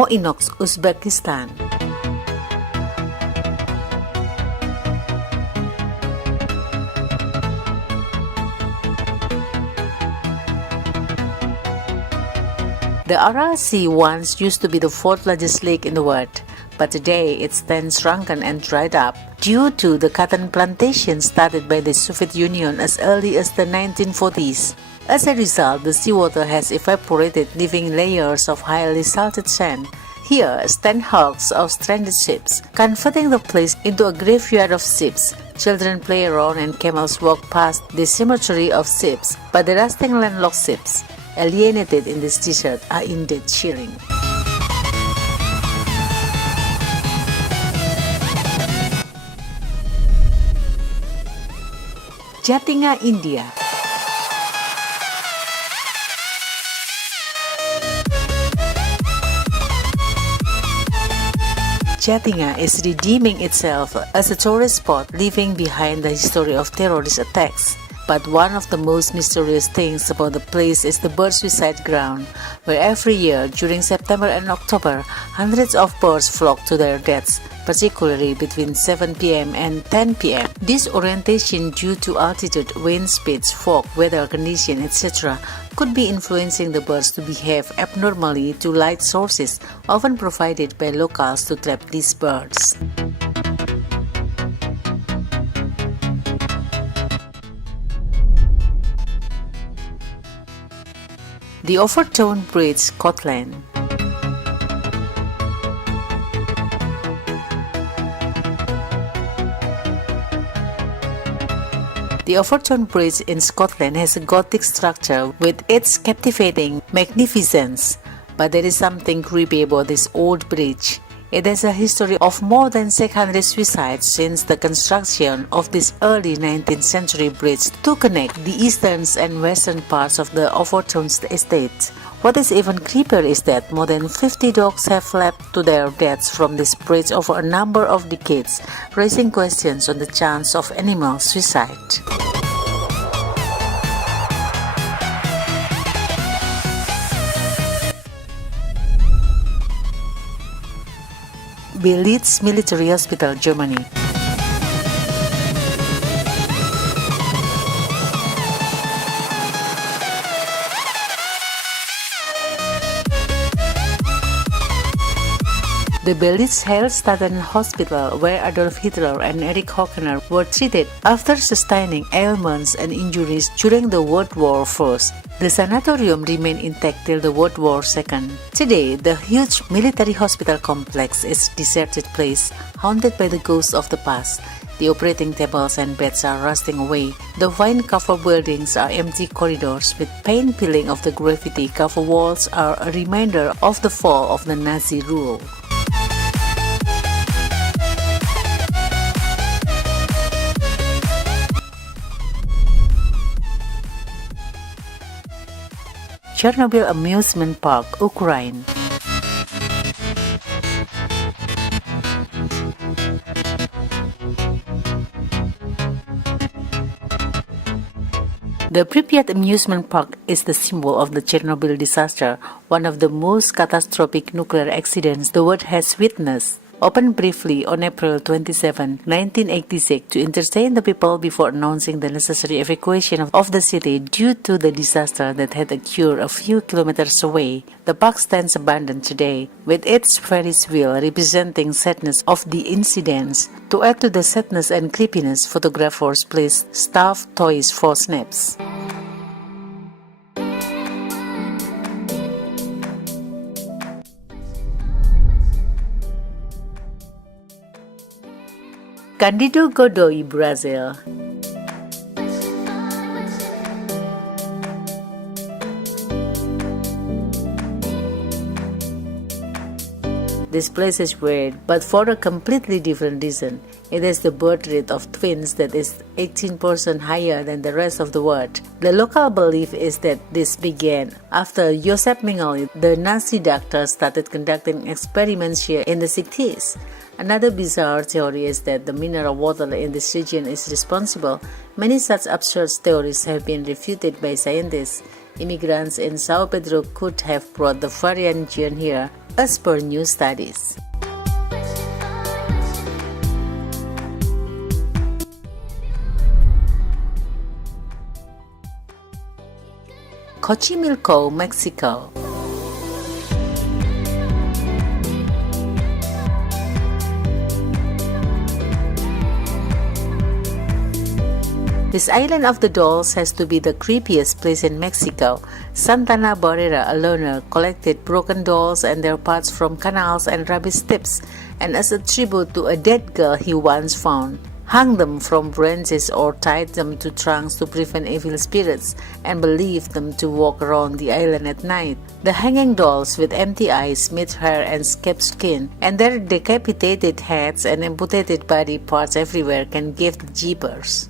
Moinox, Uzbekistan. The Aral Sea once used to be the fourth largest lake in the world, but today it's then shrunken and dried up due to the cotton plantations started by the Soviet Union as early as the 1940s. As a result, the seawater has evaporated, leaving layers of highly salted sand. Here stand hulks of stranded ships, converting the place into a graveyard of ships. Children play around and camels walk past the cemetery of ships, but the rusting landlocked ships, alienated in this desert, are indeed cheering. Jatinga, India. Jatinga is redeeming itself as a tourist spot, leaving behind the history of terrorist attacks. But one of the most mysterious things about the place is the bird suicide ground, where every year during September and October, hundreds of birds flock to their deaths, particularly between 7 p.m. and 10 p.m. Disorientation due to altitude, wind speeds, fog, weather conditions, etc. could be influencing the birds to behave abnormally to light sources often provided by locals to trap these birds. The Overturned Bridge, Scotland. The Overturned Bridge in Scotland has a Gothic structure with its captivating magnificence, but there is something creepy about this old bridge. It has a history of more than 600 suicides since the construction of this early 19th century bridge to connect the eastern and western parts of the overturned estate. What is even creepier is that more than 50 dogs have leapt to their deaths from this bridge over a number of decades, raising questions on the chance of animal suicide. Beelitz Military Hospital, Germany. The Beelitz-Heilstatten hospital, where Adolf Hitler and Erich Hockener were treated after sustaining ailments and injuries during the World War I. The sanatorium remained intact till the World War II. Today, the huge military hospital complex is a deserted place, haunted by the ghosts of the past. The operating tables and beds are rusting away. The vine-covered buildings are empty corridors with paint peeling off the graffiti-covered walls are a reminder of the fall of the Nazi rule. Chernobyl Amusement Park, Ukraine. The Pripyat Amusement Park is the symbol of the Chernobyl disaster, one of the most catastrophic nuclear accidents the world has witnessed. Opened briefly on April 27, 1986 to entertain the people before announcing the necessary evacuation of the city due to the disaster that had occurred a few kilometers away. The park stands abandoned today, with its Ferris wheel representing sadness of the incidents. To add to the sadness and creepiness, photographers placed stuffed toys for snaps. Candido Godoy, Brazil. This place is weird, but for a completely different reason. It has the birth rate of twins that is 18% higher than the rest of the world. The local belief is that this began after Joseph Mengele, the Nazi doctor, started conducting experiments here in the 60s. Another bizarre theory is that the mineral water in this region is responsible. Many such absurd theories have been refuted by scientists. Immigrants in Sao Pedro could have brought the variant gene here. as per new studies. Xochimilco, Mexico. This island of the dolls has to be the creepiest place in Mexico. Santana Barrera, a loner, collected broken dolls and their parts from canals and rubbish tips, and as a tribute to a dead girl he once found, hung them from branches or tied them to trunks to prevent evil spirits, and believed them to walk around the island at night. The hanging dolls with empty eyes, mid hair and scabbed skin, and their decapitated heads and amputated body parts everywhere can give the jeepers.